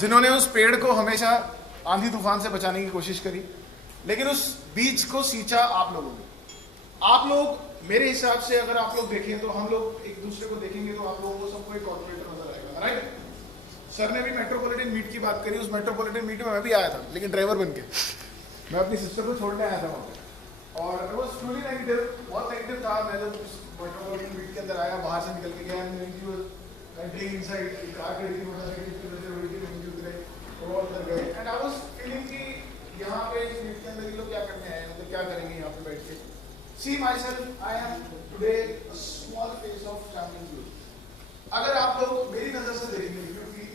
जिन्होंने उस पेड़ को हमेशा आंधी तूफान से बचाने की कोशिश करी, लेकिन उस बीज को सींचा आप लोगों ने। आप लोग, मेरे हिसाब से अगर आप लोग देखें तो हम लोग एक दूसरे को देखेंगे तो आप लोगों को सबको एक कॉर्पोरेटर नजर आएगा, राइट? सर ने भी मेट्रोपॉलिटन मीट की बात करी, उस मेट्रोपॉलिटन मीट में मैं भी आया था, लेकिन ड्राइवर बन के। मैं अपनी सिस्टर को छोड़ने आया था वहाँ पे, और वो ट्रूली नेगेटिव, बहुत नेगेटिव था। मैं जब मेट्रोपॉलिटन मीट के अंदर आया, बाहर से निकल के गया, एंट्रिंग इनसाइड, कार खड़ी थी, मोटरसाइकिल की वजह से रोड की नहीं उतरे, वो अंदर गए, एंड आई वाज फीलिंग कि यहाँ पे इस मीट के अंदर ये लोग क्या करने आए हैं, मतलब क्या करेंगे यहाँ पे बैठ के। See myself, I am today a small face of Champions League. अगर आप लोग मेरी नजर से देखेंगे,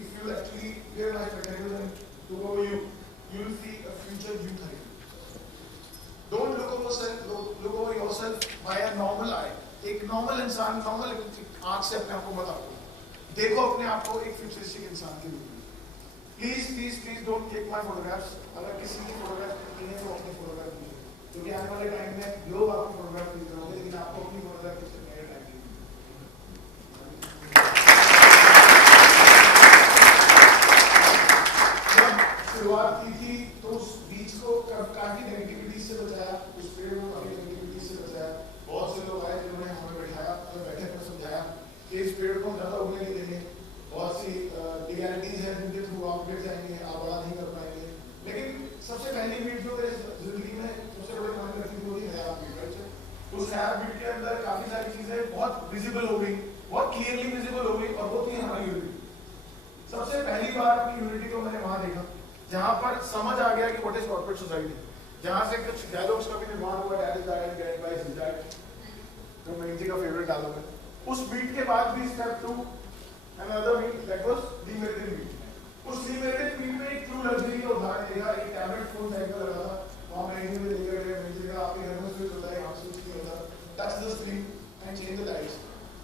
if you actually hear my mechanism to know you, you will see a future you खरीद। Don't look over yourself by a normal eye. एक normal इंसान, नॉर्मल आंख से अपने आप को मत देखो, देखो अपने आप को एक फ्यूचरिस्टिक इंसान के रूप में। Please don't click my photographs. अगर किसी की फोटोग्राफ क्लिक नहीं है तो अपनी फोटोग्राफ लीजिए, क्योंकि आने वाले टाइम में लोग आपकी फोटोग्राफ क्लिक करोगे, लेकिन आपको अपनी फोटोग्राफ क्लिक करने का टाइम नहीं। जब शुरुआत की थी तो उस बीच को काफी नेगेटिविटी से बचाया, उस पेड़ को काफी नेगेटिविटी से बचाया। बहुत से लोग आए जिन्होंने हमें बैठाया, हमें बैठक में समझाया कि इस पेड़ को ज्यादा उगने नहीं देंगे, बहुत सी लीगैलिटीज हैं जिनके थ्रू आप गिर जाएंगे, आप बड़ा नहीं कर पाएंगे। लेकिन सबसे पहली मीट जो मेरे जिंदगी में सबसे बड़े मान करती थी वो थी नया मीट। उस नया मीट के अंदर काफी सारी चीजें बहुत विजिबल हो गई, बहुत क्लियरली विजिबल हो गई, और वो थी हमारी यूनिटी। सबसे पहली बार अपनी यूनिटी को मैंने वहां देखा जहां पर समझ आ गया कि व्हाट इज कॉर्पोरेट सोसाइटी, जहां से कुछ डायलॉग्स का भी निर्माण हुआ, dad is that and grandpa is that, तो मैं इनका फेवरेट डायलॉग है। उस मीट के बाद भी step 2 another meet that was demerited meet. उस demerited meet में एक ट्रू लग्जरी का उदाहरण दिया, एक टैबलेट फोन साइड में लगा था, वहाँ मैंने में लेकर गए, मैंने कहा आपके घर में स्विच होता है, यहाँ स्विच नहीं होता, touch the screen and change the lights.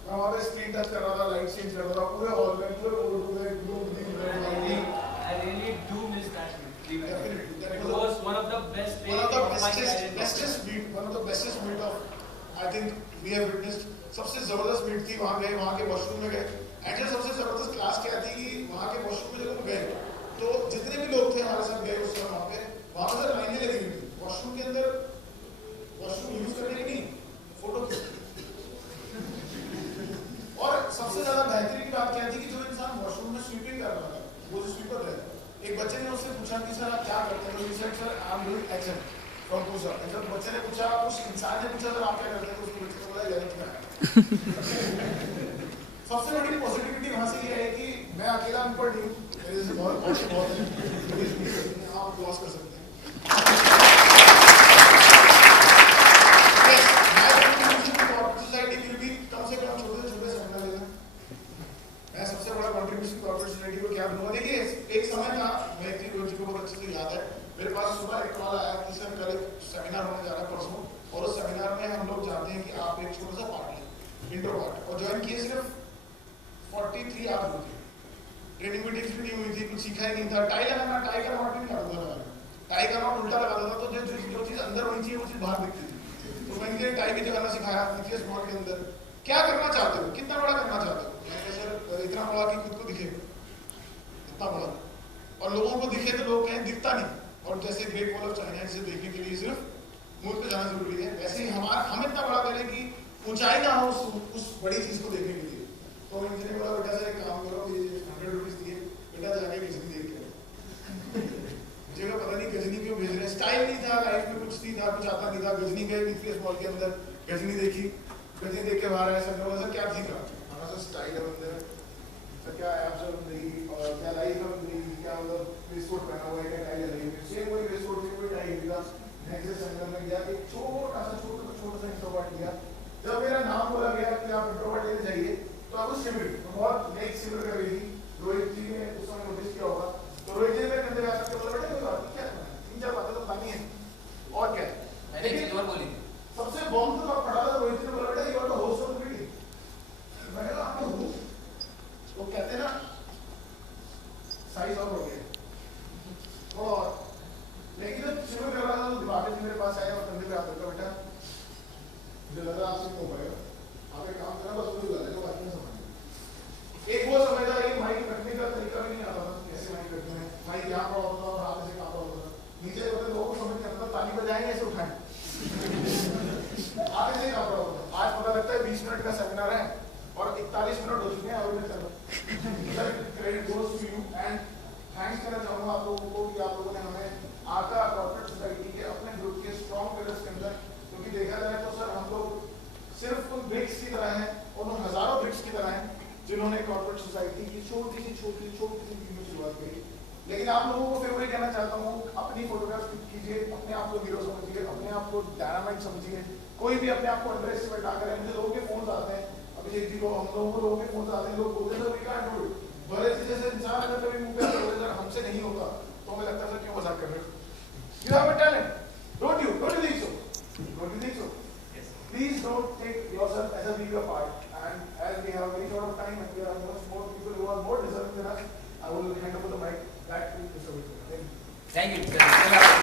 मैं वहाँ पे स्क्रीन टच कर रहा था, लाइट चेंज कर रहा था, पूरे हॉल में, पूरे ओल्ड में, blue green red lighting. I really do miss that meet. Definitely, that was one of the best meet of I think we have witnessed। सबसे जबरदस्त मीट थी, वहाँ गए, वहाँ के वॉशरूम में गए। एक्चुअली सबसे जबरदस्त क्लास क्या थी कि वहाँ के वॉशरूम में जब हम गए तो जितने भी लोग थे हमारे साथ गए उस समय वहाँ पे सर लाइनें लगी हुई थी वॉशरूम के अंदर, वॉशरूम यूज करने की नहीं, फोटो की। और सबसे ज्यादा बेहतरीन बात क्या थी कि जो इंसान वॉशरूम में स्वीपिंग कर रहा था, वो जो स्वीपर है, एक बच्चे ने उससे पूछा कि सर आप क्या करते हैं, तो sir I am doing action from Puja. जब बच्चे ने पूछा, उस इंसान ने पूछा सर आप क्या करते हैं, तो उसके बच्चे को बोला इलेवेंथ में। सबसे बड़ी पॉजिटिविटी वहां से ये है कि मैं अकेला अनपढ़ नहीं हूँ, मेरे से बहुत आप लॉस कर सकते हैं। सोसाइटी विल भी कम से कम छोटे छोटे सेमिनार लेना। मैं सबसे बड़ा कंट्रीब्यूशन कॉर्पोरेट सोसाइटी को क्या दूंगा। देखिए एक समय था, मैं को बहुत अच्छे से याद है, मेरे पास सुबह एक कॉल आया कि सर कल सेमिनार होने जा रहा है परसों, और उस सेमिनार में हम लोग चाहते हैं कि आप एक छोटा सा पार्ट लें, इंट्रो पार्ट, और ज्वाइन किए सिर्फ 43 आवर्स हुए थे। ट्रेनिंग मीटिंग भी नहीं हुई थी, कुछ सीखा ही नहीं था। टाई लगाना, टाई का नॉट भी नहीं आता था, टाई का नॉट उल्टा लगाता था, तो जो चीज अंदर होनी चाहिए वो चीज बाहर दिखती थी। तो मैंने टाई भी लगाना सिखाया निकलेस मॉल के अंदर। क्या करना चाहते हो, कितना बड़ा करना चाहते हो? मैंने सर इतना बड़ा कि खुद को दिखे, इतना बड़ा, और लोगों को दिखे तो लोग कहें दिखता नहीं। और जैसे ग्रेट वॉल ऑफ चाइना, इसे देखने के लिए सिर्फ मूल पे जाना जरूरी है, वैसे ही हम इतना बड़ा करें कि ऊंचाई ना हो उस बड़ी चीज को देखने के लिए। तो मैंने बोला बेटा सर एक काम करो, ये 100 रुपीज दिए, बेटा जाके गजनी देख के। मुझे पता नहीं गजनी क्यों भेज रहे हैं, स्टाइल नहीं था, लाइफ में कुछ नहीं था, कुछ आता नहीं था। गजनी गए निकलेस मॉल के अंदर, गजनी देखी, गजनी देख के बाहर आया। सर ने बोला सर क्या सीखा? हमारा सर स्टाइल है अंदर, सर क्या है आप सर जिंदगी, और क्या लाइफ है जिंदगी, क्या मतलब वेस्टकोट पहना हुआ है, क्या टाई लगाई हुई, सेम वही वेस्टकोट से कोई टाई नहीं था। नेक्स्ट सेमिनार में गया, एक छोटा सा इंट्रोवर्ट लिया। जब मेरा नाम बोला गया कि आप इंट्रोवर्ट लेने जाइए, तो अब उस शिविर बहुत नेक्स्ट शिविर कर रही थी। रोहित जी ने उस समय नोटिस किया होगा, तो रोहित जी ने कंधे पे हाथ रख के बोला बेटा क्या करना है, 3-4 बातें तो पानी है और क्या है। मैंने एक चीज और बोली, सबसे बॉम्ब तो पड़ा था, रोहित जी ने बोला बेटा you are the host of the meeting. मैंने कहा आपको हूँ, वो कहते हैं ना साइज और हो गया। और लेकिन जब शिविर कर रहा था तो दिवाकर जी मेरे पास आया और कंधे पे हाथ रखा, बेटा मुझे लग रहा आपसे हो पाएगा, आप एक काम करना, बस मुझे लगा बाकी नहीं समझ। एक वो समझा कि माइक रखने का तरीका भी नहीं आता था, कैसे माइक 40 मिनट हो चुके हैं और मैं चल रहा हूँ। Credit goes to you and thanks करना चाहूँगा आप लोगों को कि आप लोगों ने हमें आका कॉर्पोरेट सोसाइटी के अपने ग्रुप के स्ट्रॉन्ग पिलर्स के अंदर, क्योंकि देखा जाए तो सर हम लोग सिर्फ उन ब्रिक्स की तरह हैं और उन हजारों ब्रिक्स की तरह हैं जिन्होंने कॉर्पोरेट सोसाइटी की छोटी सी शुरुआत की। लेकिन आप लोगों को फिर वही कहना चाहता हूँ, अपनी फोटोग्राफ कीजिए, अपने आप को हीरो समझिए, अपने आप को डायनामाइट समझिए, कोई भी अपने आप को अंडर एस्टिमेट ना करें। मुझे लोगों के फोन आते हैं, अभिषेक जी को, हम लोगों को लोगों के फोन आते हैं, लोग बोलते हैं sir we can't do it. बड़े से जैसे इंसान अगर कभी मुंह पे आते हैं सर हमसे नहीं होगा, तो हमें लगता है सर क्यों मजाक कर रहे हो? You have a talent, don't you think so? Don't you think so? Yes. Please don't take yourself as a weaker part. And as we have very short of time and there are much more people who are more deserving than us, I will hand over the mic back to Mr. Vikram. Thank you. Thank you.